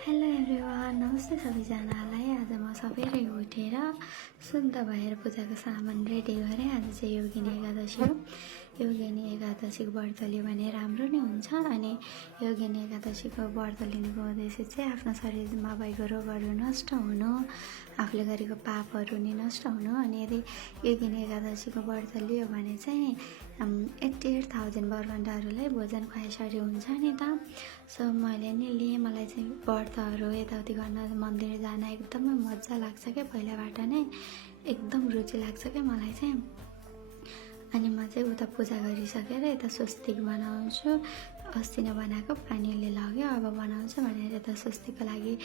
Hello everyone, नमस्ते सबैजनालाई। आज म सबेरै उठेर शुद्ध भएर पूजाको सामान रेडी गरेँ। आज चाहिँ योगिनी एकादशी हो। योगिनी एकादशीको व्रत लियो भने राम्रो नै हुन्छ। अनि योगिनी एकादशीको व्रत लिनुको उद्देश्य चाहिँ आफ्नो शरीरमा भएको रोगहरू नष्ट हुनु, आफूले गरेको पापहरू नि नष्ट हुनु। अनि यदि योगिनी एकादशीको व्रत लियो भने चाहिँ 88,000 वर्गण्डाहरूलाई भोजन खुवाइसरी हुन्छ नि त। सो मैले नि लिएँ। मलाई चाहिँ व्रतहरू यताउति गर्न, मन्दिर जान एकदमै मजा लाग्छ क्या, पहिलाबाट नै एकदम रुचि लाग्छ क्या मलाई चाहिँ। अनि म चाहिँ उता पूजा गरिसकेर यता स्वस्तिक बनाउँछु। अस्ति नै बनाएको पानीले लग्यो, अब बनाउँछु भनेर यता स्वस्तिकको लागि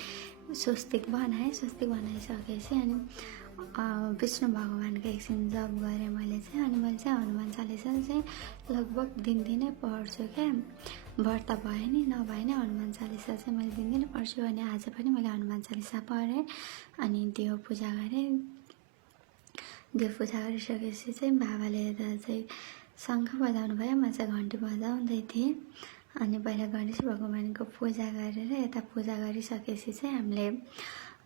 स्वस्तिक बनाएँ। स्वस्तिक बनाइसकेपछि अनि विष्णु भगवानको एकछिन जप गरेँ मैले चाहिँ। अनि मैले चाहिँ हनुमान चालिसा चाहिँ लगभग दिनदिनै पढ्छु क्या। व्रत भए नि नभए नि हनुमान चालिसा चाहिँ मैले दिनदिनै पढ्छु। अनि आज पनि मैले हनुमान चालिसा पढेँ अनि त्यो पूजा गरेँ। त्यो पूजा गरिसकेपछि चाहिँ बाबाले यता चाहिँ शङ्ख बजाउनु भयो, म चाहिँ घन्टी बजाउँदै थिएँ। अनि पहिला गणेश भगवानको पूजा गरेर यता पूजा गरिसकेपछि चाहिँ हामीले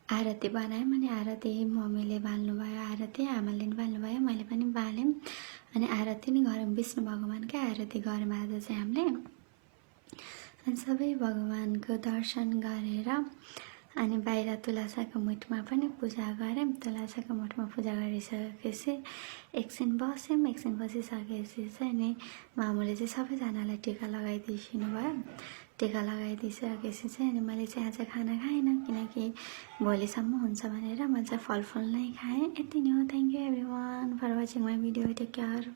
आरती बनायौँ। अनि आरती मम्मीले बाल्नुभयो, आरती आमाले पनि बाल्नुभयो, मैले पनि बालेँ। अनि आरती नै गऱ्यौँ, विष्णु भगवानकै आरती गऱ्यौँ आज चाहिँ हामीले। अनि सबै भगवानको दर्शन गरेर अनि बाहिर तुलसाको मुठमा पनि पूजा गऱ्यौँ। तुलसाको मुठमा पूजा गरिसकेपछि एकछिन बस्यौँ। एकछिन बसिसकेपछि चाहिँ नि मामुले चाहिँ सबैजनालाई टिका लगाइदिनु भयो। टिका लगाइदिइसकेपछि चाहिँ अनि मैले चाहिँ आज खाना खाइनँ, किनकि भोलिसम्म हुन्छ भनेर म चाहिँ फलफुल नै खाएँ। यति नै हो। Thank you everyone for watching my video. Take care.